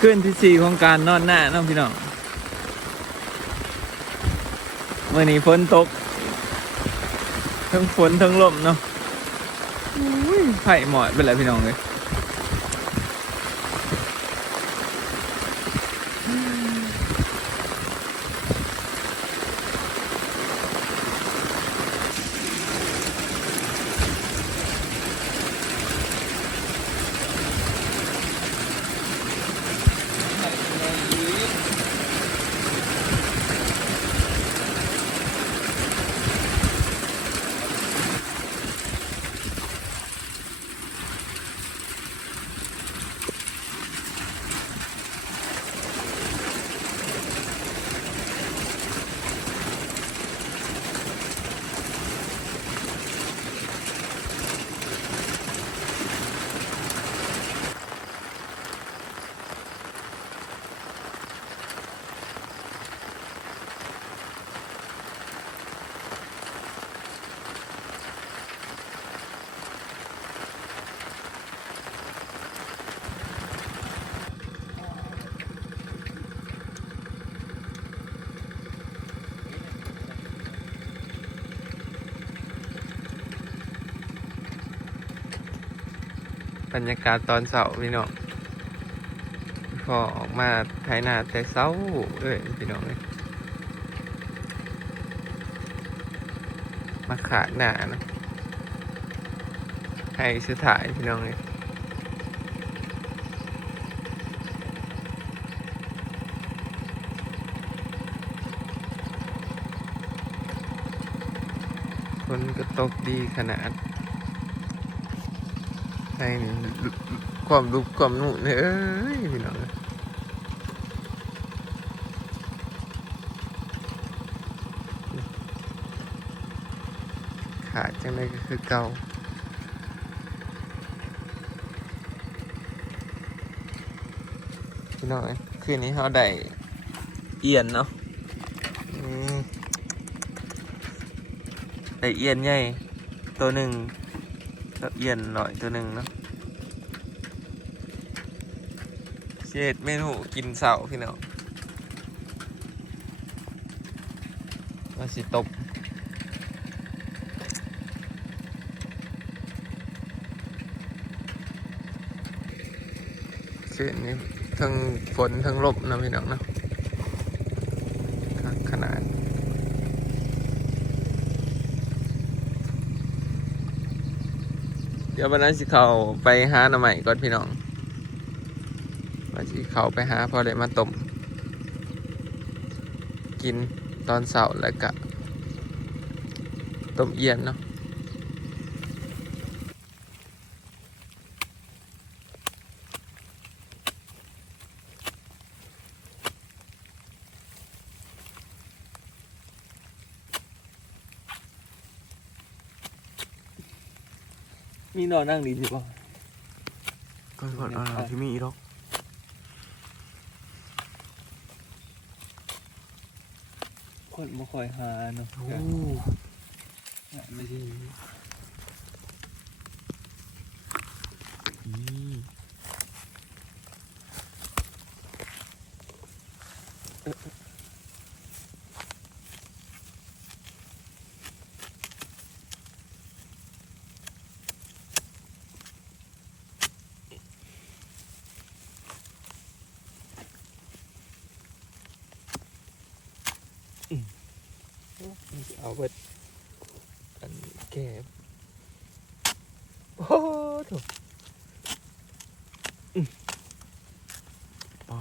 ขึ้นที่สี่ของการนอนหน้าเน้องพี่น้องเมื่อนี้ฝนตก ทั้งฝนทั้งลมเนาะอุ้ยไผ่หมอดไปแล้วพี่น้องเลย บรรยากาศตอนเสาร์พี่น้องพอออกมาไถนาแต่เสาร์เอ้ยพี่น้องเลยมาขาดหนานะให้สุดท้ายพี่น้องเลยคนก็ตกดีขนาด ให้ความรูปความหนุเนี่ยเอ้ยพี่น้องเอ้ยขาดจังไดก็คือเก่าพี่น้องเอ้ยคืนนี้เขาได้เอียนเนาะได้เอียนใหญ่ตัวหนึ่ง ก็เอียนหน่อยตัวหนึ่งเนาะเช็ดเมนูกินเสาพี่น้องมาสิตบเช็ดนี่ทั้งฝนทั้งลมนะพี่น้องเนาะคักขนาด เดี๋ยววันนั้นสิเขาไปหาหน่อใหม่ก่อนพี่น้องว่าสิเขาไปหาพอได้มาต้มกินตอนเสาร์แล้วก็ต้มเย็นเนาะ มีนอนนั่งดีสิป่ะก่อนก่อนอ่าที่มีอีหรอกคนมาคอยหาเนาะโอ้ไม่ใช่ เอาไปอันแก่โอ้โถ อ๋อ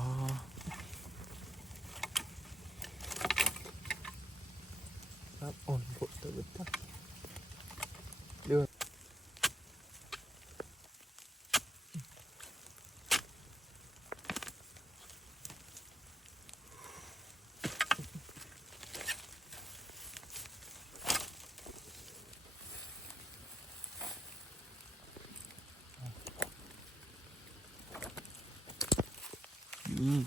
ครับอ่อนปวดตัวตั้ง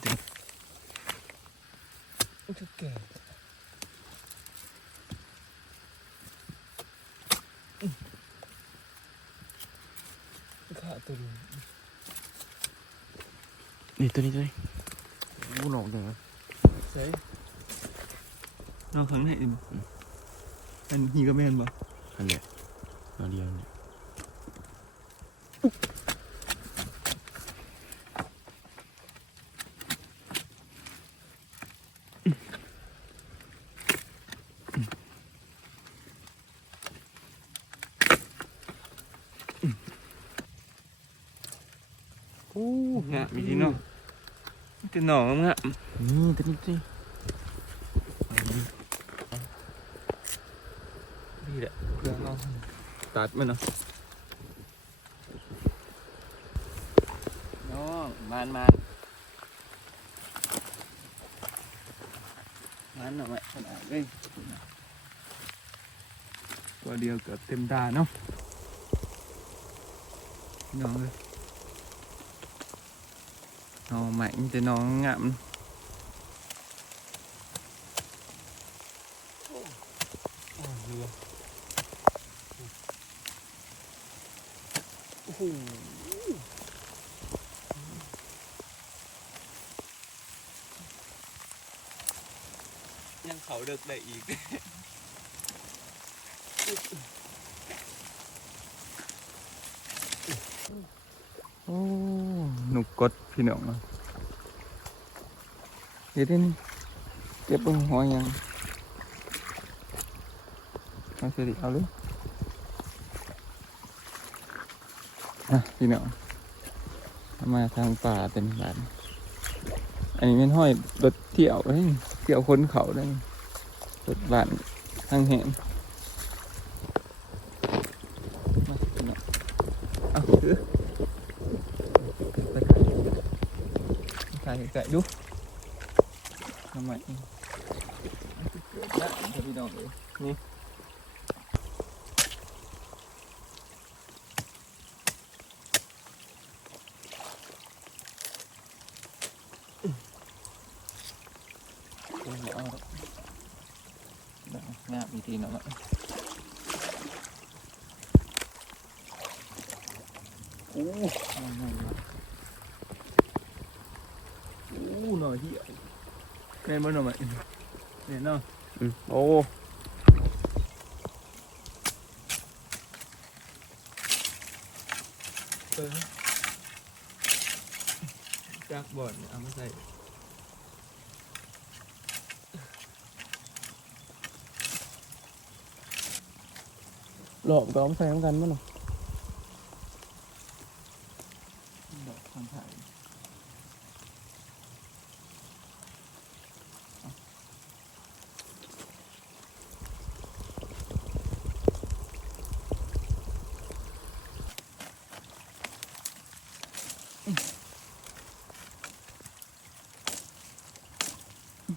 นี่เด็กจะแก่ขาตัวนี้นี่ตัวนี้ตัวนี้อู้หนอกเด้อใช่นอกข้างในบ่อันนี้ก็แม่นบ่อันเนี้ยตัวเดียวเนี่ย โอ้งะมีที่เนาะมีแต่หนองงะนี่ตัวนี้ตัวนี้นี่แหละเพื่อนเราตัดมันเนาะน้องมานมานมานหน่อยขนาดเลยตัวเดียวเกือบเต็มตาเนาะน้องเลย น้องใหม่แต่น้องงามโอ้ยเรือ โอ้โหยังเขาเด็กได้อีก โอ้หนุกกด พี่น้องเดี๋ยวนี้เก็บเบิ่งหัวยังมาสิเอาเลยอะพี่น้องมาทางป่าเต็มบ้านอันนี้เป็นห้อยรถเที่ยวเฮ้ยเที่ยวคนเขาได้รถบ้านทางแหนมาพี่น้องเอาถือไป ถ่ายไก่ดูทำไมนะพี่น้องเลยนี่อเอางามอีกทีหน่อยโอ้โอ้หน่อยเหี้ยแม่นบ่หน่อยเนี่ยเนาะอืมโอ้เออจากบอดเนี่ยเอามาใส่หลอบก็เอามาใส่น้ำกันมั้งเนาะดอกทางถ่าย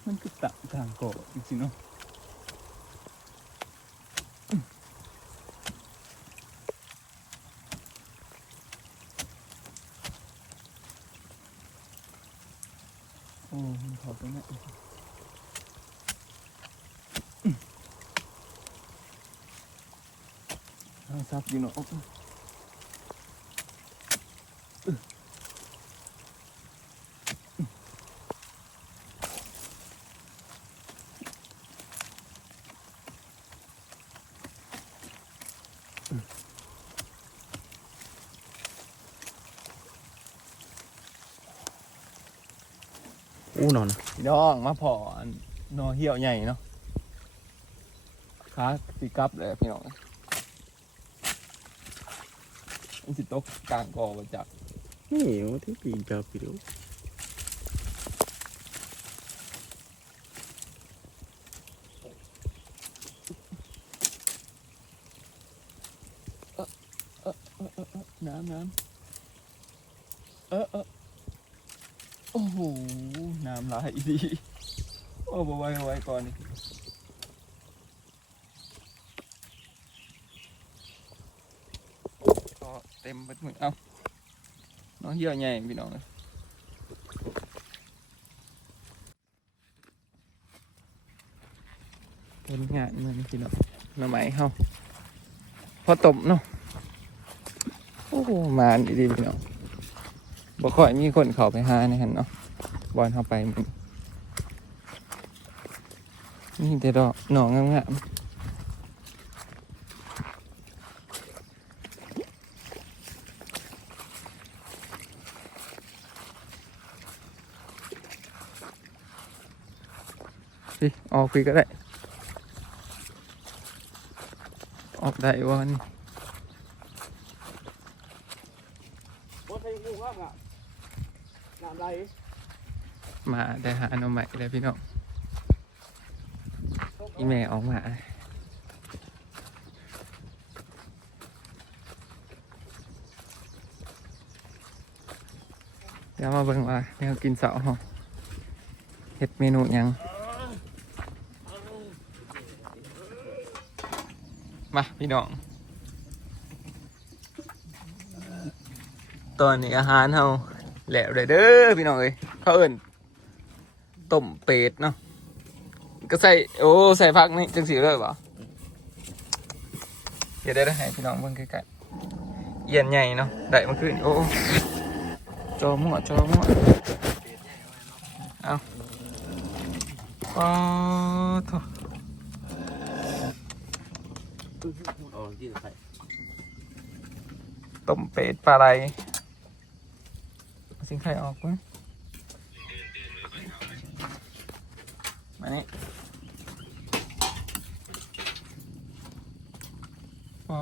มันคือตักทางเกาะจริงๆเนาะโอ้มันขอตรงนี้ซับอยู่เนาะ อู้หนอนนะ พี่น้องมาพออันนอเหี่ยวใหญ่เนาะขาสีกลับเลยพี่น้องมันสิตกกลางกอมาจากนี่ว่าที่ปีนจับไปดูน้ำน้ำเออเออโอ้โห น้ำไหลดีโอ้บไว้ไว้ก่อนนี่ก็เต็มไปหมดเอาน้องเหี่ยวใหญ่พี่น้องเป็นงานมันพี่น้องน้ำไม้เฮาพอตบเนาะโอ้มานดีพี่น้องบ่ค่อยมีคนเข้าไปหาในหันเนาะ บอนเข้าไปนี่แต่ดอกหนองงามๆสิออกคุยก็ได้ ออกได้วะนี่โอ้ใส่หูข้างอะน้ำไหล มาได้หาหน่อใหม่เลยพี่น้องอีแม่ออกมาเดี๋ยวมาเบิ่งว่าแนวกินเสาร์เฮาเฮ็ดเมนูยังมาพี่น้อง ตอนนี้อาหารเฮาแล้วเด้อเด้อพี่น้องเอ้ยเขาเอิ้น ต้มเป็ดเนาะก็ใส่โอ้ใส่ผักนี่จังสีเลยป่าเดี๋ยวได้ได้ให้พี่น้องเบิ่งใกล้ๆเอียนใหญ่เนาะได้เมาขึ้นโอ้จอมั่วจอมั่วเอาปอโถโอ้ที่ใส่ต้มเป็ดปลาไหลสิ่งไข่ออกมั้ง มานี่ปอ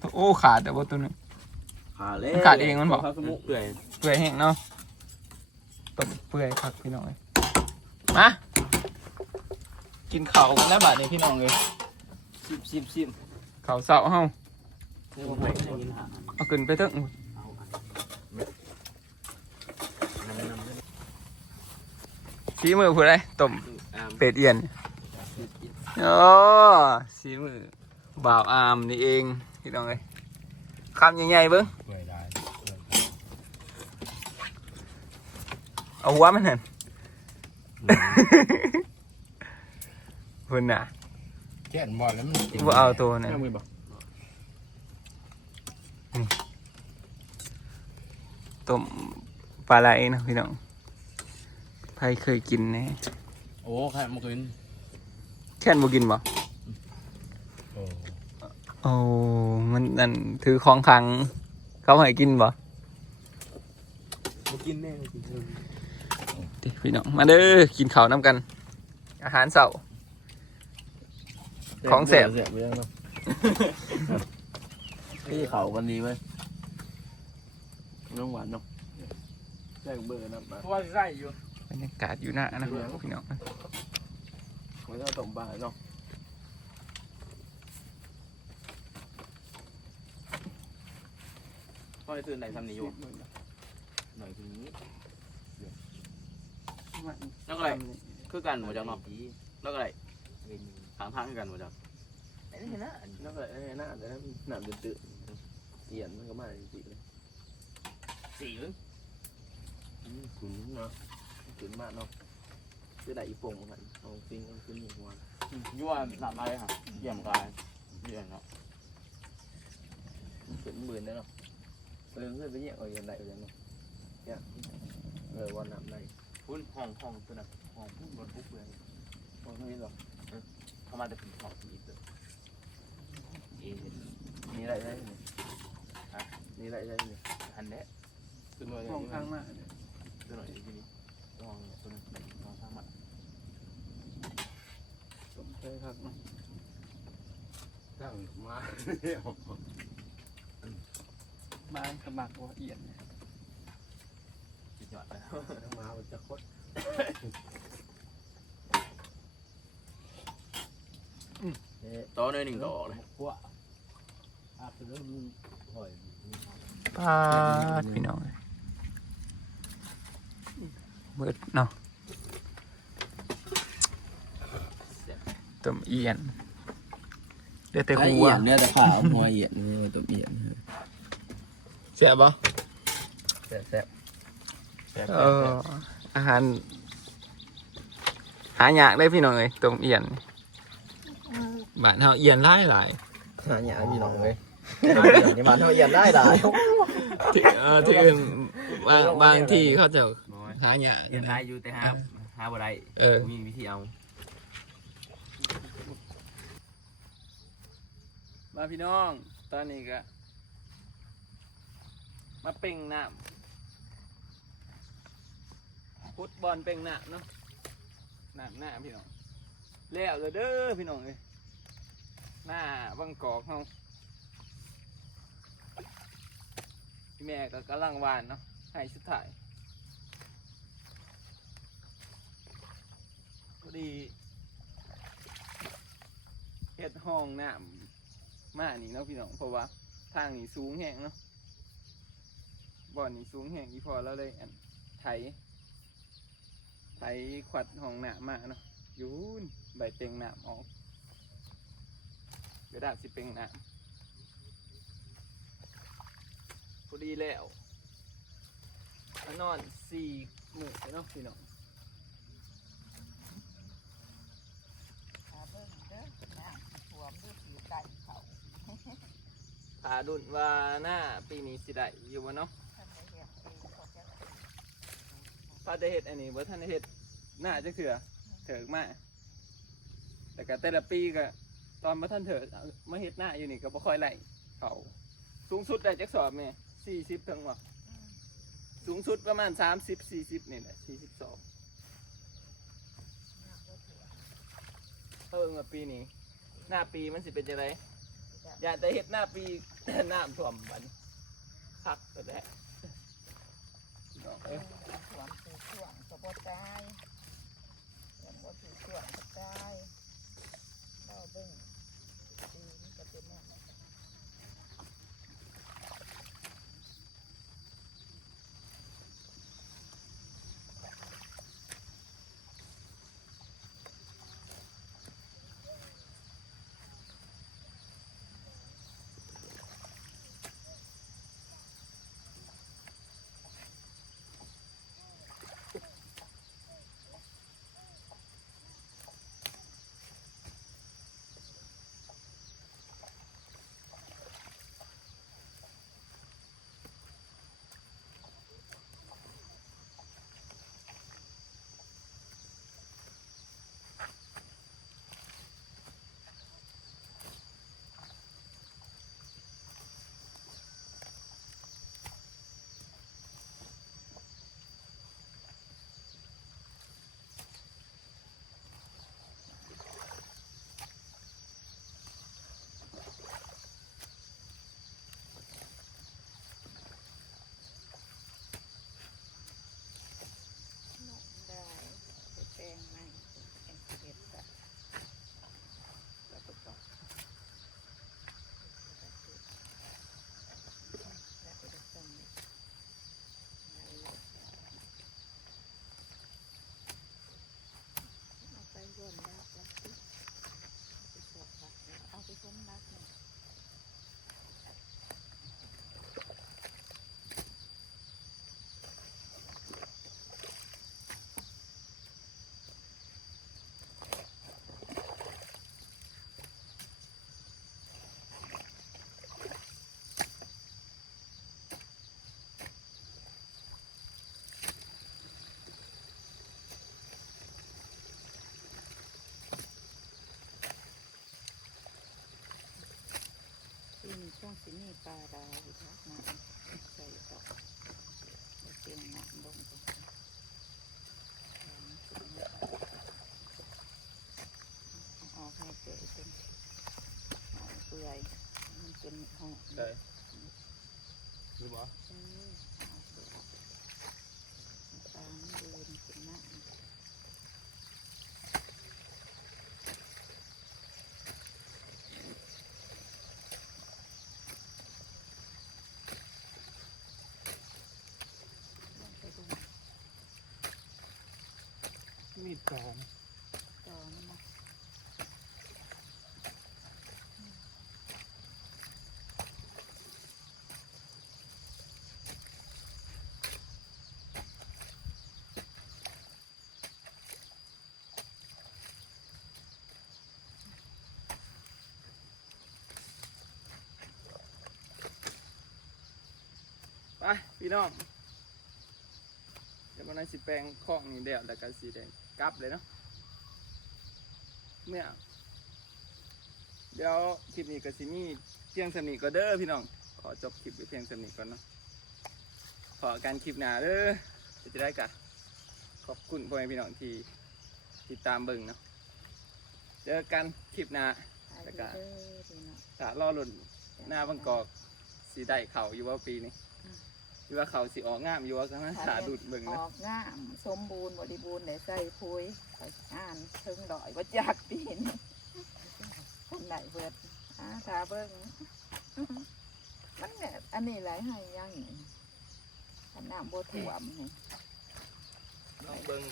โถโอ้ขาดแต่ว่าตัวนึงขาเล่มันขาดเองมันบอก ขาสมุกเปื่อยเปื่อยแห้งเนาะต้มเปื่อยผักพี่น้องเลยมา กินข้าวกันแล้วบาดนี้พี่น้องเลยซิบซิบซิบข้าวเสาเฮาเฮ้ยผมไม่ได้ยินหาเอาขึ้นไปเถอะชี้มือผู้ใดต้มอ่า เป็ดเอียนโอ้สีมือบ่าวอามนี่เองพี่น้องเลยคำใหญ่ๆเบิ้งเปื่อยได้เอาหัวมันเห็นเพิ่นน่ะแก่นบอลแล้วมันว่าเอาตัวนั้นไม่มือบอกต้มปลาไหลนะพี่น้องใครเคยกินแน่ โอ้ใครมาคืนแค่นบ่กินบ่โอ้โอ้มันนั่นถือของขลัง เขาให้กินบ่มากินแน่มากินเพิ่มติพี่น้องมาเด้อกินข้าวน้ำกัน อาหารเสาร์ของแสบแสบเรื่องเนาะพี่เขากันดีไหมน้องหวานเนาะแจ้งเบอร์นะมาเพราะว่าใส่อยู่ บรรยากาศอยู่หน้านะพี่น้องไว้ถ้าตกบ่ายเนาะก็ไอ้ตื่นไหนทำนี่อยู่หน่อยทีนี้แล้วก็อะไรคือกันหมดจังเนาะแล้วก็อะไรถามทางคือกันหมดจังแล้วก็ไอ้หน้าแต่นั้นหนามตื่นๆเอียนมันก็มาจริงๆเลยสี่หรืออืมขุนเนาะ ขุนมากเนาะคือได้อีโป่งมันเอาฟิงมันขึ้นอยู่หัวยั่วหลับอะไรค่ะเยี่ยมกายเยี่ยมเนาะขึ้นหมื่นได้เนาะเออเพื่อนไปแยกเอาอย่างไรเอาอย่างเนาะเนี่ยเออวันน้ำในพุ่นห้องห้องตัวนั้นห้องพุ่นบนทุกเปลือยโอ้ไม่หรอกเข้ามาแต่เป็นห้องสีเตอร์เอ๊ะมีอะไรได้ไหมมีอะไรได้ไหมอันเนี้ยขึ้นมาห้องข้างหน้าตัวหน่อยที่นี่ห้ องตัวนั้นห้องข้างมันต้มใช่ครับตั้งมาบ้านกระบักว่าเอียนสุดยอดเลยมาจะคดโตเลยหนึ่งโตเลยพวกอาบน้ำหอยปาดพี่น้องเบิดเนาะต้มเอียนเดี๋ยวแต่หัวเนี่ยแต่ขาหัวเอียนนี่ตัวเอียนแซ่บปะแซ่บแซ่บแซ่บเอออาหาร หายากได้พี่น้องเลยต้มเอียนบ้านเฮาเอียนหลายหลายหาหยาพี่น้องเลยนี่มันเอียนได้หลายที่เออที่อื่นบางบางที่เขาจะ หาเนี่ยเรียนได้อยู่แต่หาหาบ่ได้เออมีวิธีเอามาพี่น้อง ตอนนี้ก็มาเป่งน้ำฟุตบอลเป่งน้ำเนาะน้ำหน้าพี่น้องแล้วเลยเด้อพี่น้องเลยหน้าบังกอกเฮาพี่แม่ก็กำลังหวานเนาะให้สุดท้าย อดีเฮ็ดห้องน้ำมานี่เนาะพี่น้องเพราะว่าทางนี่สูงแห้งเนาะบ่อนนี่สูงแห้งอีพอแล้วเลยอันไถไถขวัดห้องหน้ามาเนาะยูนใบเต็งหน้าออกกระดาษสิเต็งหน้าพอดีแล้วนอนสี่หมู่เนาะพี่น้อง หาเบิ่งเด้อน้ำสิท่วมด้วยผิวไก่เขา ถาดุนว่าหน้าปีนี้สิได้อยู่บ่เนาะท่าเนาจะพาได้เฮ็ดอันนี้บ่ท่านได้เฮ็ดหน้าจักเถื่อเถิกมาแต่ก็แต่ละปีก็ตอนบ่ท่านเถิกเอมาเฮ็ดหน้าอยู่นี่ก็บ่ค่อยไหลเขาสูงสุดได้จักสอบแม่40ถึงบ่สูงสุดประมาณ30 40นี่แหละ42เออมาปีนี้ หน้าปีมันสิเป็นจังได อย่าแต่เฮ็ดหน้าปีน้ำท่วมบัดนี้คักก็ได้พี่น้องเอ้ยท่วมถือช่วงก็บ่ตายยังบ่ถือช่วงก็ตายเราเบิ่งดีมันจะเป็นแน่ ช่วงสิมีปลาดาวอยู่ทักน้ำใส่ตอกเตียงน้ำลงไปออกให้เกิดเป็นเปื่อยมันเป็นห้องใช่หรือเปล่า มีดสองสองนะไปพี่น้องเดี๋ยววันนั้นสิแปลงคองนี่เดี๋ยวแล้วก็สีแดง กลับเลยเนาะเมื่อเดี๋ยวคลิปนี้ก็สิมีเพียงสำนีก็เด้อพี่น้อง ขอจบคลิปไว้เพียงสำนีก่อนเนาะขอการคลิปหน้าเด้อจะได้กะขอบคุณพ่อแม่พี่น้องที่ติดตามเบิ่งเนาะเจอกันคลิปหน้าไปแล้วเด้ก็อพี่น้องถ้ารอลุ่นหน้าบางกอกสีได้เข่าอยู่ว่าปีนี้ หรือว่าเขาสีออกงามอยู่ว่ากันนะสาดูดเบิ่งอนะอกงามสมบูรณ์บริบูรณ์ได้ใส่พุยไปอ่านถึงดอยว่าจากปีนคนไหนเบิดอ่าตาเบิ้งมันเนี่ยอันนี้หลายให้ยังอันน้ำบัวถ่วมนี่เบิ่ง